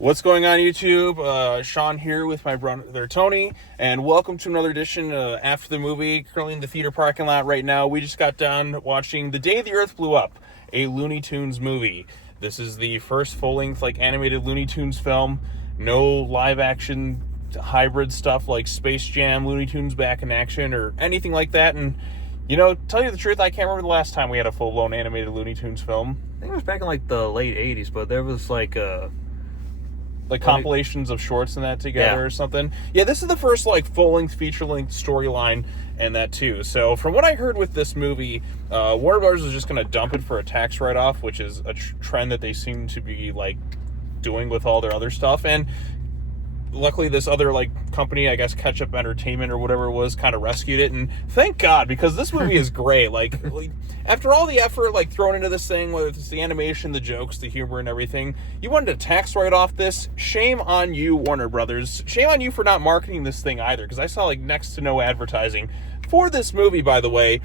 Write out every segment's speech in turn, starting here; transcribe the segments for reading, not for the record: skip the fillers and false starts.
What's going on, YouTube? Sean here with my brother Tony, and welcome to another edition After the Movie. Currently in the theater parking lot right now. We just got done watching The Day the Earth Blew Up, a Looney Tunes movie. This is the first full-length animated Looney Tunes film. No live-action hybrid stuff like Space Jam, Looney Tunes Back in Action, or anything like that. And, tell you the truth, I can't remember the last time we had a full-blown animated Looney Tunes film. I think it was back in the late 80s, but there was compilations of shorts and that together or something. Yeah, this is the first full-length, feature-length storyline and that too. So from what I heard with this movie, Warner Bros. Is just going to dump it for a tax write-off, which is a trend that they seem to be doing with all their other stuff. And luckily this other company, I guess Ketchup Entertainment or whatever it was, kind of rescued it, and thank God, because this movie is great. After all the effort thrown into this thing, whether it's the animation, the jokes, the humor, and everything, you wanted to tax write off this. Shame on you, Warner Brothers. Shame on you for not marketing this thing either, because I saw next to no advertising for this movie, by the way,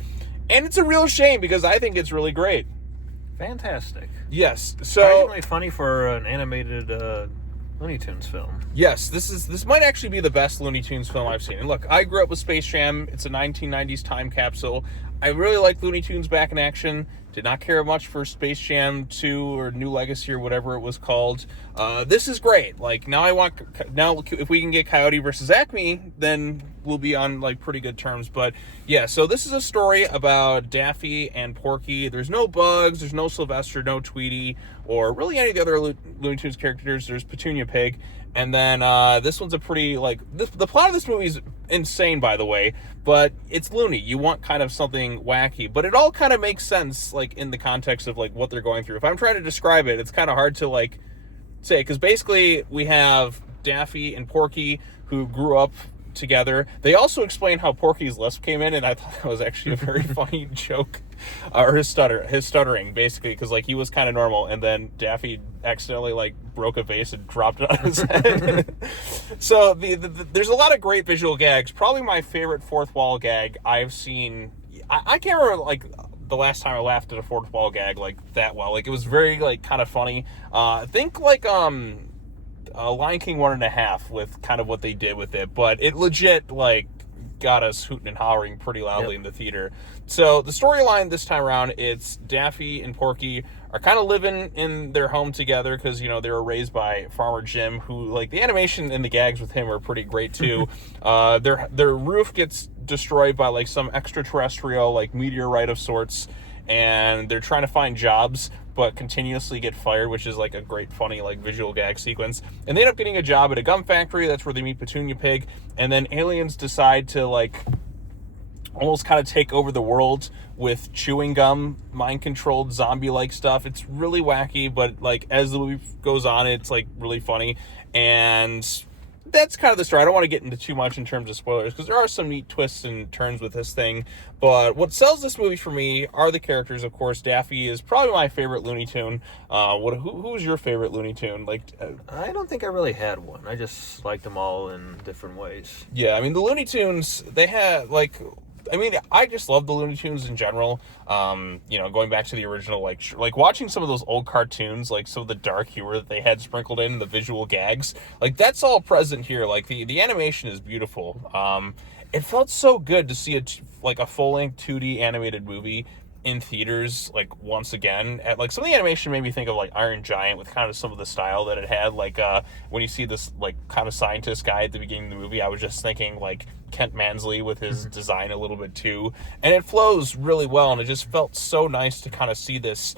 and it's a real shame because I think it's really great. Fantastic. Yes. So surprisingly funny for an animated Looney Tunes film. Yes, this might actually be the best Looney Tunes film I've seen. And look, I grew up with Space Jam. It's a 1990s time capsule. I really like Looney Tunes Back in Action. Did not care much for Space Jam 2 or New Legacy or whatever it was called. This is great. Now if we can get Coyote versus Acme, then we'll be on pretty good terms. But yeah, so this is a story about Daffy and Porky. There's no Bugs, there's no Sylvester, no Tweety, or really any of the other Looney Tunes characters. There's Petunia Pig. And then this one's a pretty, the plot of this movie is insane, by the way, but it's Looney. You want kind of something wacky, but it all kind of makes sense, in the context of, what they're going through. If I'm trying to describe it, it's kind of hard to, say, because basically we have Daffy and Porky who grew up together. They also explain how Porky's lisp came in, and I thought that was actually a very funny joke. Or his stuttering, basically, because he was kind of normal, and then Daffy accidentally broke a vase and dropped it on his head. So there's a lot of great visual gags. Probably my favorite fourth wall gag I've seen. I can't remember the last time I laughed at a fourth wall gag that well. It was very kind of funny. Think Lion King 1.5 with kind of what they did with it, but it legit got us hooting and hollering pretty loudly in the theater. So the storyline this time around, it's Daffy and Porky are kind of living in their home together because, they were raised by Farmer Jim, who, the animation and the gags with him are pretty great too. Their roof gets destroyed by some extraterrestrial meteorite of sorts, and they're trying to find jobs but continuously get fired, which is a great funny visual gag sequence. And they end up getting a job at a gum factory. That's where they meet Petunia Pig, and then aliens decide to almost kind of take over the world with chewing gum, mind-controlled zombie-like stuff. It's really wacky, but as the movie goes on, it's really funny. And that's kind of the story. I don't want to get into too much in terms of spoilers because there are some neat twists and turns with this thing. But what sells this movie for me are the characters, of course. Daffy is probably my favorite Looney Tune. Who's your favorite Looney Tune? I don't think I really had one. I just liked them all in different ways. Yeah, the Looney Tunes, they had I just love the Looney Tunes in general. Going back to the original, watching some of those old cartoons, some of the dark humor that they had sprinkled in, the visual gags, that's all present here. The animation is beautiful. It felt so good to see a full-length 2D animated movie in theaters, once again. Some of the animation made me think of Iron Giant with kind of some of the style that it had. When you see this kind of scientist guy at the beginning of the movie, I was just thinking Kent Mansley with his design a little bit too, and it flows really well, and it just felt so nice to kind of see this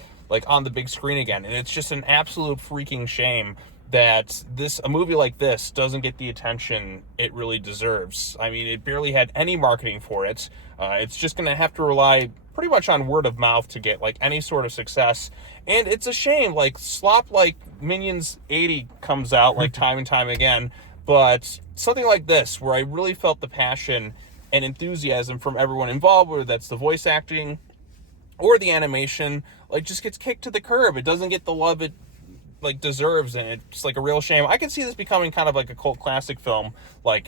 on the big screen again. And it's just an absolute freaking shame that a movie like this doesn't get the attention it really deserves. It barely had any marketing for it. It's just going to have to rely pretty much on word of mouth to get any sort of success. And it's a shame, slop Minions 80 comes out time and time again, but something like this where I really felt the passion and enthusiasm from everyone involved, whether that's the voice acting or the animation, just gets kicked to the curb. It doesn't get the love it deserves, and it's a real shame. I can see this becoming kind of a cult classic film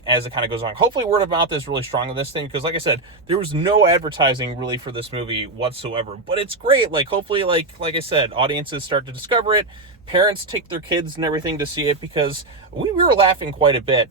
as it kind of goes on. Hopefully word of mouth is really strong on this thing, because I said, there was no advertising really for this movie whatsoever, but it's great. Hopefully like I said, audiences start to discover it, parents take their kids and everything to see it, because we were laughing quite a bit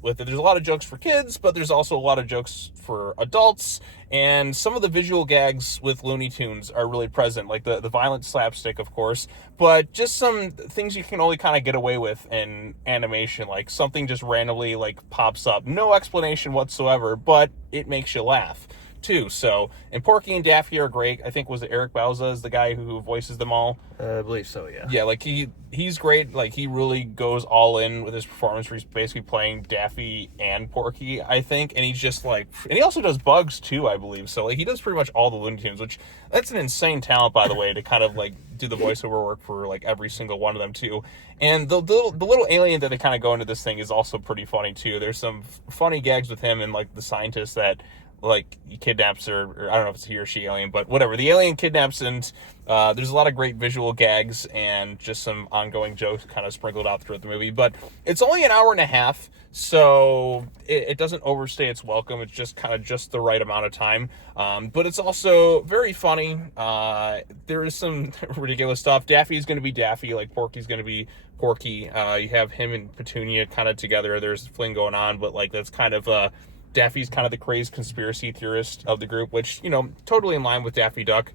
with it. There's a lot of jokes for kids, but there's also a lot of jokes for adults, and some of the visual gags with Looney Tunes are really present, like the violent slapstick, of course, but just some things you can only kind of get away with in animation, like something just randomly like pops up, no explanation whatsoever, but it makes you laugh too. So, and Porky and Daffy are great. I think, was it Eric Bauza is the guy who voices them all? I believe so, yeah. Yeah, like he's great. Like, he really goes all in with his performance, where he's basically playing Daffy and Porky, I think. And he's just like, and he also does Bugs too, I believe. So like, he does pretty much all the Looney Tunes, which that's an insane talent, by the way, to kind of like do the voiceover work for like every single one of them too. And the little alien that they kind of go into this thing is also pretty funny too. There's some funny gags with him and like the scientist that like he kidnaps, or I don't know if it's he or she alien, but whatever, the alien kidnaps, and there's a lot of great visual gags and just some ongoing jokes kind of sprinkled out throughout the movie. But it's only an hour and a half, so it doesn't overstay its welcome. It's just kind of just the right amount of time, but it's also very funny. There is some ridiculous stuff. Daffy's going to be Daffy, like Porky's going to be Porky. You have him and Petunia kind of together. There's a fling going on, but like that's kind of Daffy's kind of the crazed conspiracy theorist of the group, which, you know, totally in line with Daffy Duck.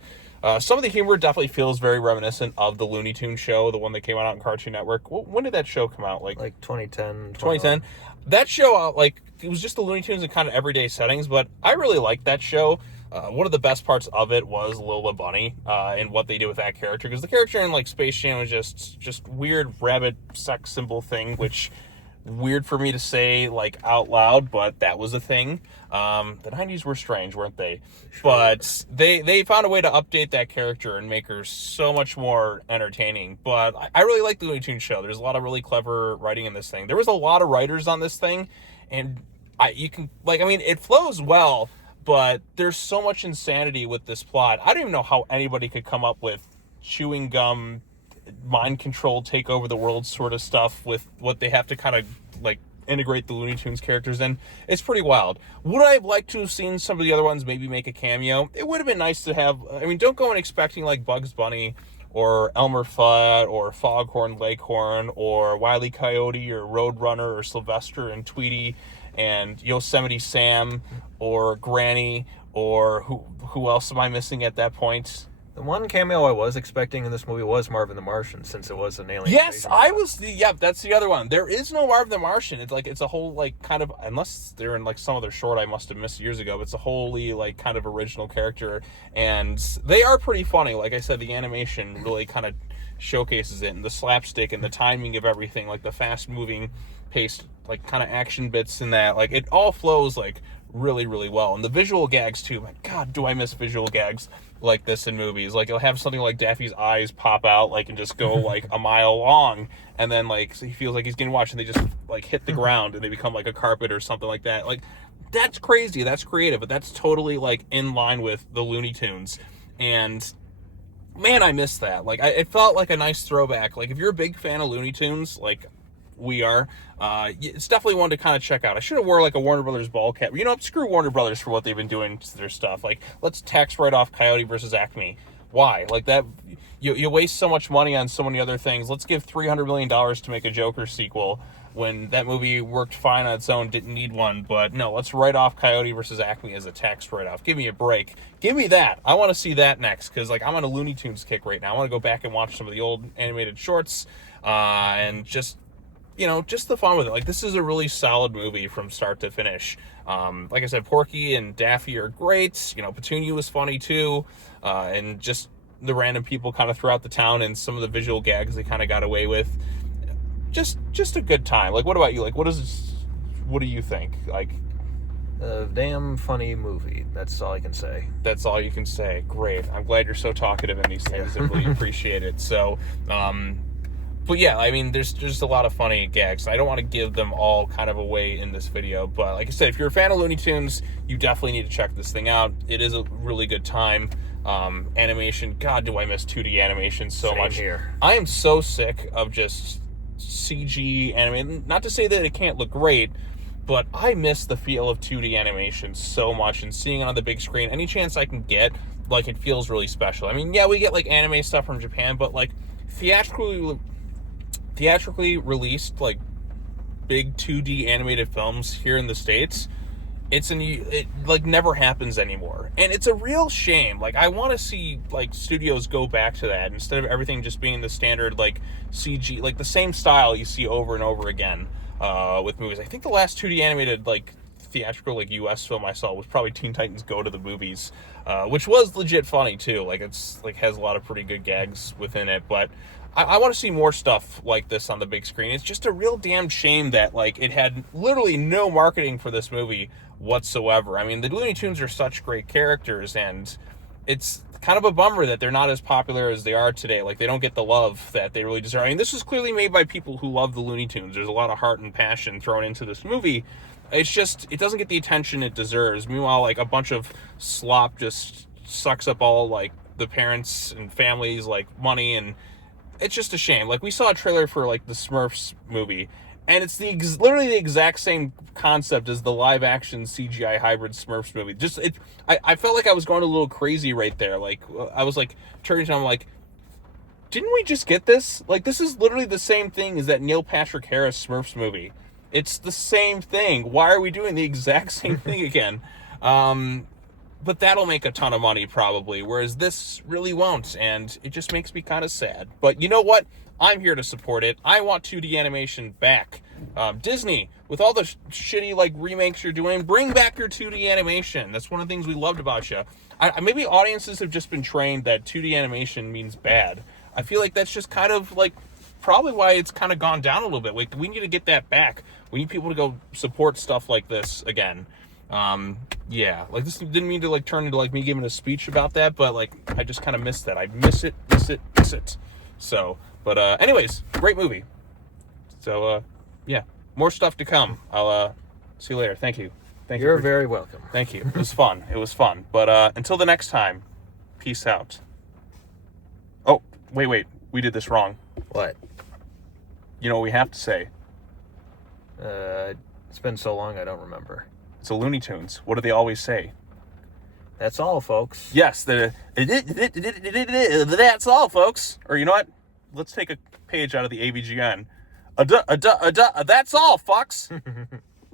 Some of the humor definitely feels very reminiscent of the Looney Tunes show, the one that came out on Cartoon Network. When did that show come out? Like 2010. 2010. That show, like, it was just the Looney Tunes in kind of everyday settings, but I really liked that show. One of the best parts of it was Lola Bunny and what they did with that character, because the character in like Space Jam was just weird rabbit sex symbol thing, which weird for me to say like out loud, but that was a thing. The 90s were strange, weren't they? Sure. But they found a way to update that character and make her so much more entertaining. But I really like the Looney Tunes show. There's a lot of really clever writing in this thing. There was a lot of writers on this thing, and it flows well, but there's so much insanity with this plot. I don't even know how anybody could come up with chewing gum, mind control, take over the world sort of stuff with what they have to kind of like integrate the Looney Tunes characters in. It's pretty wild. Would I have liked to have seen some of the other ones maybe make a cameo? It would have been nice to have. I mean, don't go in expecting like Bugs Bunny or Elmer Fudd or Foghorn Leghorn or Wile E. Coyote or Roadrunner or Sylvester and Tweety and Yosemite Sam or Granny, or who else am I missing at that point? The one cameo I was expecting in this movie was Marvin the Martian, since it was an alien. Yes, that's the other one. There is no Marvin the Martian. It's a whole like kind of, unless they're in like some other short I must have missed years ago, but it's a wholly like kind of original character, and they are pretty funny. Like I said, the animation really kind of showcases it, and the slapstick and the timing of everything, like the fast moving paced like kind of action bits in that, like it all flows like really, really well. And the visual gags too, my God, do I miss visual gags like this in movies. Like, you'll have something like Daffy's eyes pop out like and just go like a mile long, and then like so he feels like he's getting watched, and they just like hit the ground and they become like a carpet or something like that. Like, that's crazy, that's creative, but that's totally like in line with the Looney Tunes. And man, I miss that. Like, it felt like a nice throwback. Like, if you're a big fan of Looney Tunes, like we are, it's definitely one to kind of check out. I should have wore like a Warner Brothers ball cap. You know, screw Warner Brothers for what they've been doing to their stuff. Like, let's tax right off Coyote versus Acme. Why? Like, that you waste so much money on so many other things. Let's give $300 million to make a Joker sequel when that movie worked fine on its own, didn't need one. But no, let's write off Coyote versus Acme as a tax write-off. Give me a break. Give me that. I want to see that next, because like I'm on a Looney Tunes kick right now. I want to go back and watch some of the old animated shorts and just, you know, just the fun with it. Like, this is a really solid movie from start to finish. Like I said, Porky and Daffy are great. You know, Petunia was funny too. And just the random people kind of throughout the town and some of the visual gags they kind of got away with. Just a good time. Like, what about you? Like, what do you think? Like, a damn funny movie. That's all I can say. That's all you can say. Great. I'm glad you're so talkative in these things. I really appreciate it. So, but yeah, I mean, there's just a lot of funny gags. I don't want to give them all kind of away in this video, but like I said, if you're a fan of Looney Tunes, you definitely need to check this thing out. It is a really good time. Animation, God, do I miss 2D animation so much. Here. I am so sick of just CG animation. Not to say that it can't look great, but I miss the feel of 2D animation so much, and seeing it on the big screen, any chance I can get, like, it feels really special. I mean, yeah, we get like anime stuff from Japan, but like theatrically theatrically released like big 2D animated films here in the States, it like never happens anymore, and it's a real shame. Like, I want to see like studios go back to that instead of everything just being the standard like CG, like the same style you see over and over again with movies. I think the last 2D animated like theatrical like US film I saw was probably Teen Titans Go to the Movies, which was legit funny too. Like, it's like has a lot of pretty good gags within it, but I want to see more stuff like this on the big screen. It's just a real damn shame that like it had literally no marketing for this movie whatsoever. I mean, the Looney Tunes are such great characters, and it's kind of a bummer that they're not as popular as they are today. Like, they don't get the love that they really deserve. I mean, this was clearly made by people who love the Looney Tunes. There's a lot of heart and passion thrown into this movie. It's just, it doesn't get the attention it deserves. Meanwhile, like, a bunch of slop just sucks up all like the parents and families like money, and it's just a shame. Like, we saw a trailer for like the Smurfs movie, and it's literally the exact same concept as the live action CGI hybrid Smurfs movie. Just I felt like I was going a little crazy right there. Like, I was like turning to him like, didn't we just get this? Like, this is literally the same thing as that Neil Patrick Harris Smurfs movie. It's the same thing. Why are we doing the exact same thing again? But that'll make a ton of money probably, whereas this really won't, and it just makes me kind of sad. But you know what? I'm here to support it. I want 2D animation back. Disney, with all the shitty like remakes you're doing, bring back your 2D animation. That's one of the things we loved about you. Maybe audiences have just been trained that 2D animation means bad. I feel like that's just kind of like probably why it's kind of gone down a little bit. Like, we need to get that back. We need people to go support stuff like this again. Yeah, like, this didn't mean to like turn into like me giving a speech about that, but like I just kind of missed that. I miss it. So, but anyways, great movie. So yeah, more stuff to come. I'll see you later. Thank you. You're very welcome. Thank you. It was fun. But until the next time, peace out. Oh, wait, we did this wrong. What? You know what we have to say? It's been so long I don't remember. It's a Looney Tunes. What do they always say? That's all, folks. Yes, that's all, folks. Or you know what? Let's take a page out of the AVGN. That's all, fucks.